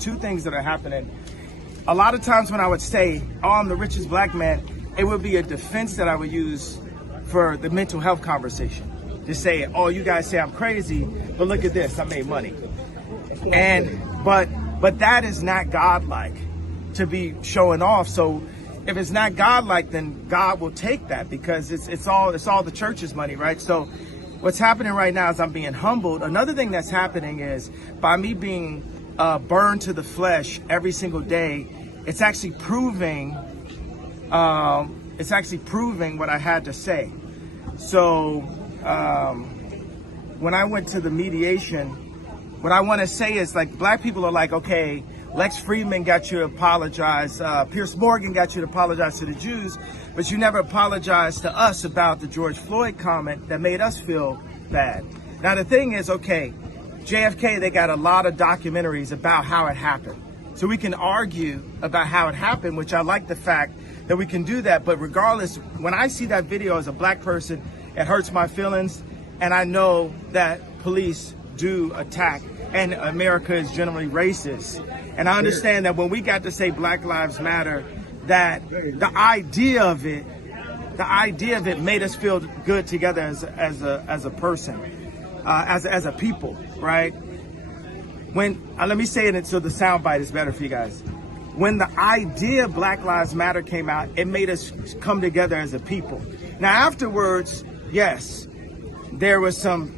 two things that are happening. A lot of times when I would say, oh, I'm the richest black man, it would be a defense that I would use for the mental health conversation. To say, oh, you guys say I'm crazy, but look at this, I made money. But that is not godlike to be showing off. So if it's not godlike, then God will take that, because it's all the church's money, right? So what's happening right now is I'm being humbled. Another thing that's happening is by me being burned to the flesh every single day, it's actually proving what I had to say. So when I went to the mediation, what I want to say is, like, black people are like, okay, Lex Friedman got you to apologize, Pierce Morgan got you to apologize to the Jews, but you never apologized to us about the George Floyd comment that made us feel bad. Now the thing is, okay, JFK, they got a lot of documentaries about how it happened. So we can argue about how it happened, which I like the fact that we can do that. But regardless, when I see that video as a black person, it hurts my feelings. And I know that police do attack, and America is generally racist. And I understand that when we got to say Black Lives Matter, that the idea of it made us feel good together as a person, as a people, right? When let me say it so the soundbite is better for you guys. When the idea of Black Lives Matter came out, it made us come together as a people. Now afterwards, yes, there were some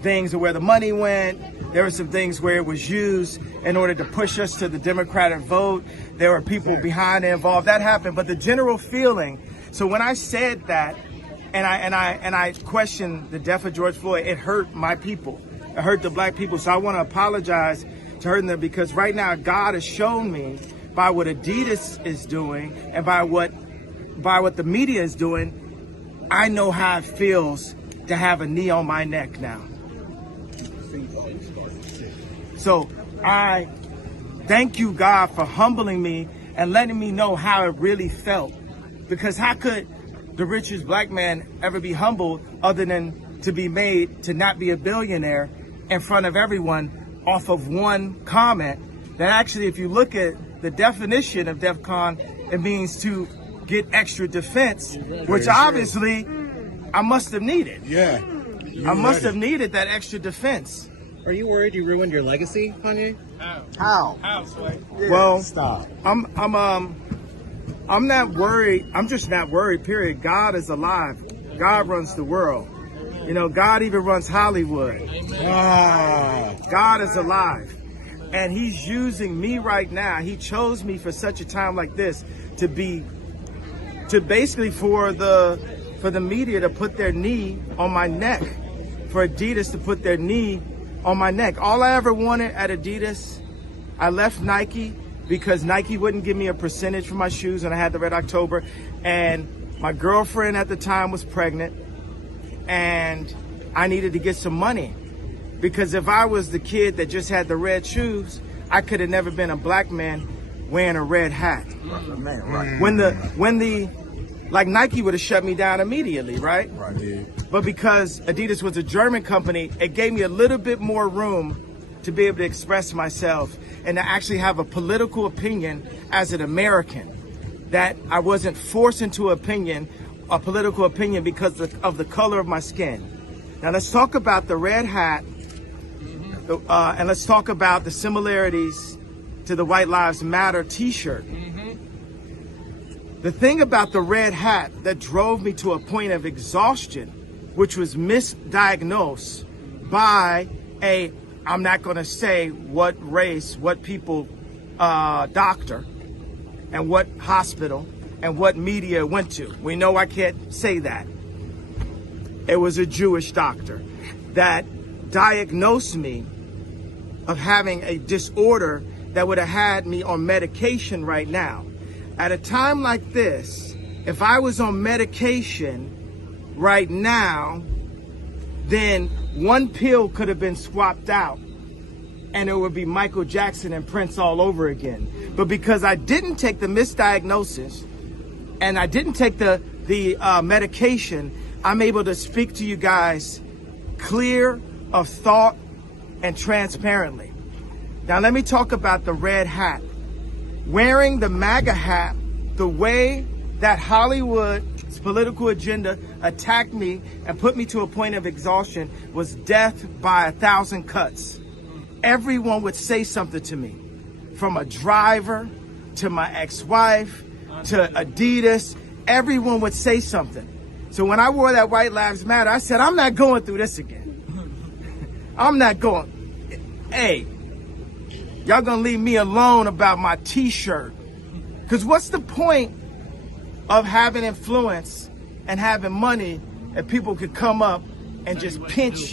things where the money went. There were some things where it was used in order to push us to the Democratic vote. There were people behind it involved. That happened, but the general feeling. So when I said that, and I questioned the death of George Floyd, it hurt my people. It hurt the black people. So I want to apologize to hurting them, because right now God has shown me by what Adidas is doing and by what the media is doing, I know how it feels to have a knee on my neck now. So I thank you, God, for humbling me and letting me know how it really felt. Because how could the richest black man ever be humbled other than to be made to not be a billionaire in front of everyone off of one comment that actually, if you look at the definition of DEF CON, it means to get extra defense, which obviously I must have needed. Yeah. I must have needed that extra defense. Are you worried you ruined your legacy, Kanye? How? How, Sway? Yeah, well, stop. I'm not worried. I'm just not worried, period. God is alive. God runs the world. You know, God even runs Hollywood. God is alive. And he's using me right now. He chose me for such a time like this to basically for the media to put their knee on my neck, for Adidas to put their knee on my neck. All I ever wanted at Adidas, I left Nike because Nike wouldn't give me a percentage for my shoes, and I had the Red October, and my girlfriend at the time was pregnant, and I needed to get some money, because if I was the kid that just had the red shoes, I could have never been a black man wearing a red hat. Man, right. When the like Nike would have shut me down immediately, right? Right, yeah. But because Adidas was a German company, it gave me a little bit more room to be able to express myself and to actually have a political opinion as an American, that I wasn't forced into a political opinion because of the color of my skin. Now let's talk about the red hat, and let's talk about the similarities to the White Lives Matter t-shirt. The thing about the red hat that drove me to a point of exhaustion, which was misdiagnosed by I'm not going to say what race, what people, doctor, and what hospital, and what media went to. We know I can't say that. It was a Jewish doctor that diagnosed me of having a disorder that would have had me on medication right now. At a time like this, if I was on medication right now, then one pill could have been swapped out and it would be Michael Jackson and Prince all over again. But because I didn't take the misdiagnosis and I didn't take the medication, I'm able to speak to you guys clear of thought and transparently. Now let me talk about the red hat. Wearing the MAGA hat, the way that Hollywood's political agenda attacked me and put me to a point of exhaustion was death by 1,000 cuts. Everyone would say something to me, from a driver to my ex-wife to Adidas. Everyone would say something. So when I wore that White Lives Matter, I said, I'm not going through this again. I'm not going. Hey, y'all gonna leave me alone about my t-shirt. Because what's the point of having influence and having money if people could come up and just pinch